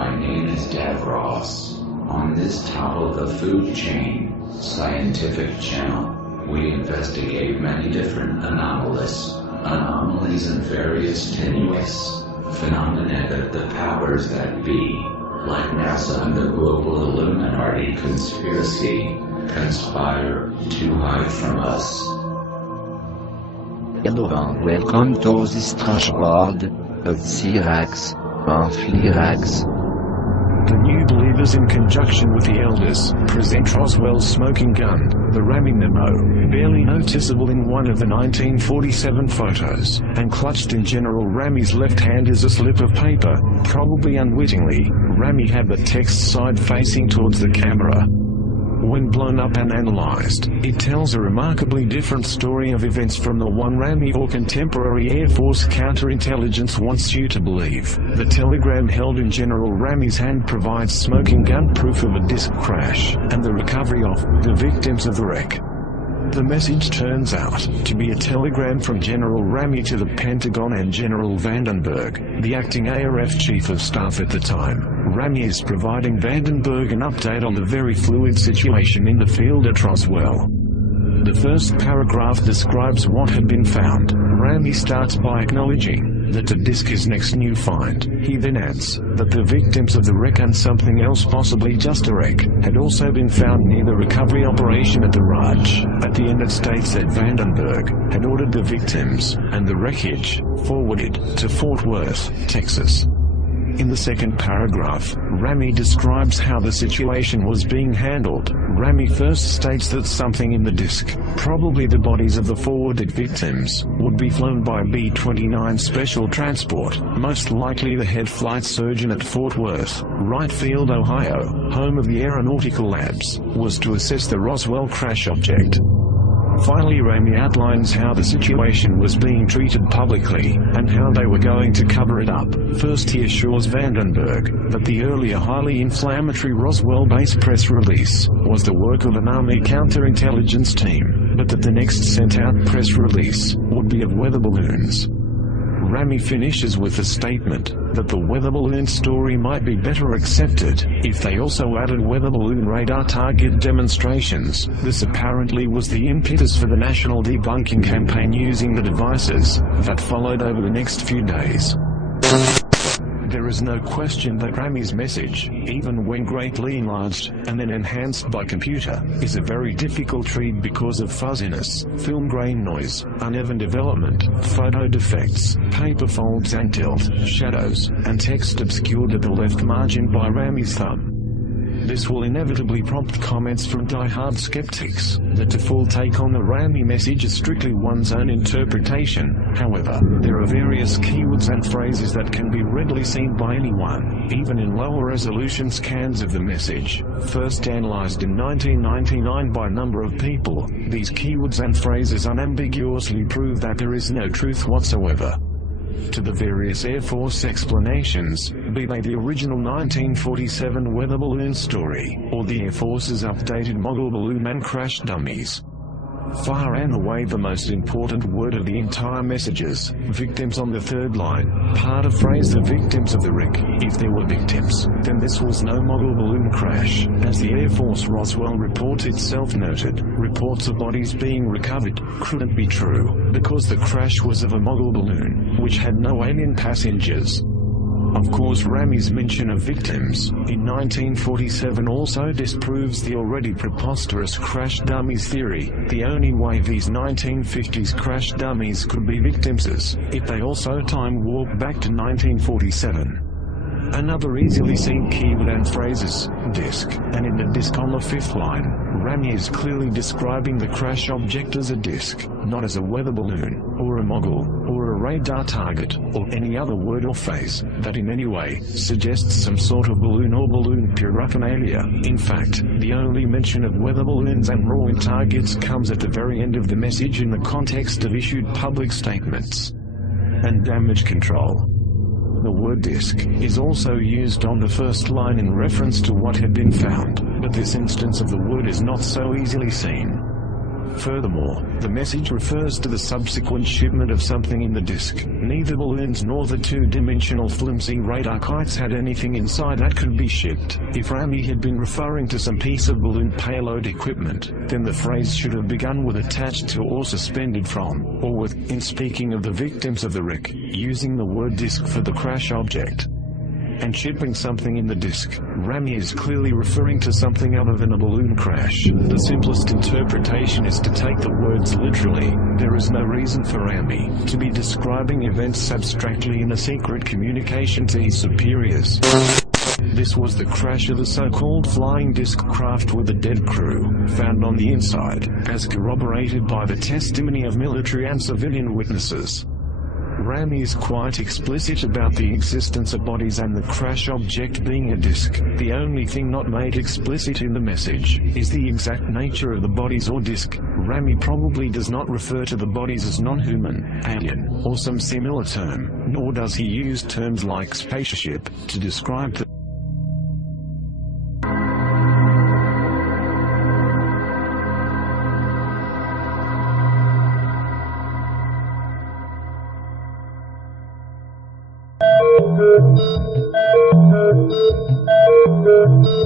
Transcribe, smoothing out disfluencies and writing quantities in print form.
My name is Davros. On this top of the food chain, scientific channel, we investigate many different anomalies and various tenuous phenomena that the powers that be, like NASA and the global Illuminati conspiracy, conspire to hide from us. Hello and welcome to this strange world of Cyrax and Flirax. The new believers, in conjunction with the elders, present Roswell's smoking gun, the ramming Nemo, barely noticeable in one of the 1947 photos, and clutched in General Rammy's left hand is a slip of paper. Probably unwittingly, Rammy had the text side facing towards the camera. When blown up and analyzed, it tells a remarkably different story of events from the one Rammy or contemporary Air Force counterintelligence wants you to believe. The telegram held in General Rammy's hand provides smoking gun proof of a disk crash, and the recovery of the victims of the wreck. The message turns out to be a telegram from General Rammy to the Pentagon and General Vandenberg, the acting ARF Chief of Staff at the time. Rammy is providing Vandenberg an update on the very fluid situation in the field at Roswell. The first paragraph describes what had been found. Rammy starts by acknowledging that the disk is next new find. He then adds that the victims of the wreck and something else, possibly just a wreck, had also been found near the recovery operation at the Raj. At the end it states that Vandenberg had ordered the victims and the wreckage forwarded to Fort Worth, Texas. In the second paragraph, Rammy describes how the situation was being handled. Rammy first states that something in the disk, probably the bodies of the forwarded victims, would be flown by B-29 special transport, most likely the head flight surgeon at Fort Worth, Wright-Field, Ohio, home of the Aeronautical Labs, was to assess the Roswell crash object. Finally, Rammy outlines how the situation was being treated publicly, and how they were going to cover it up. First he assures Vandenberg that the earlier highly inflammatory Roswell-based press release was the work of an Army counterintelligence team, but that the next sent-out press release would be of weather balloons. Rammy finishes with a statement that the weather balloon story might be better accepted if they also added weather balloon radar target demonstrations. This apparently was the impetus for the national debunking campaign using the devices that followed over the next few days. There is no question that Rammy's message, even when greatly enlarged and then enhanced by computer, is a very difficult read because of fuzziness, film grain noise, uneven development, photo defects, paper folds and tilt, shadows, and text obscured at the left margin by Rammy's thumb. This will inevitably prompt comments from die-hard skeptics that the full take on the Rammy message is strictly one's own interpretation. However, there are various keywords and phrases that can be readily seen by anyone, even in lower resolution scans of the message. First analyzed in 1999 by a number of people, these keywords and phrases unambiguously prove that there is no truth whatsoever to the various Air Force explanations, be they the original 1947 weather balloon story, or the Air Force's updated model balloon and crash dummies. Far and away the most important word of the entire messages, victims on the third line, part of phrase the victims of the wreck. If there were victims, then this was no model balloon crash. As the Air Force Roswell report itself noted, reports of bodies being recovered couldn't be true, because the crash was of a model balloon, which had no alien passengers. Of course, Rammy's mention of victims in 1947 also disproves the already preposterous crash dummies theory. The only way these 1950s crash dummies could be victims is if they also time warp back to 1947. Another easily seen keyword and phrase is disk, and in the disk on the fifth line, Rammy is clearly describing the crash object as a disk, not as a weather balloon, or a mogul, or a radar target, or any other word or phrase that in any way suggests some sort of balloon or balloon paraphernalia. In fact, the only mention of weather balloons and rolling targets comes at the very end of the message in the context of issued public statements and damage control. The word disk is also used on the first line in reference to what had been found, but this instance of the word is not so easily seen. Furthermore, the message refers to the subsequent shipment of something in the disk. Neither balloons nor the two-dimensional flimsy radar kites had anything inside that could be shipped. If Rami had been referring to some piece of balloon payload equipment, then the phrase should have begun with attached to or suspended from, or with, in speaking of the victims of the wreck, using the word disk for the crash object. And shipping something in the disk, Rami is clearly referring to something other than a balloon crash. The simplest interpretation is to take the words literally. There is no reason for Rami to be describing events abstractly in a secret communication to his superiors. This was the crash of the so-called flying disc craft with a dead crew, found on the inside, as corroborated by the testimony of military and civilian witnesses. Rami is quite explicit about the existence of bodies and the crash object being a disk. The only thing not made explicit in the message is the exact nature of the bodies or disk. Rami probably does not refer to the bodies as non-human, alien, or some similar term, nor does he use terms like spaceship to describe the Thank you.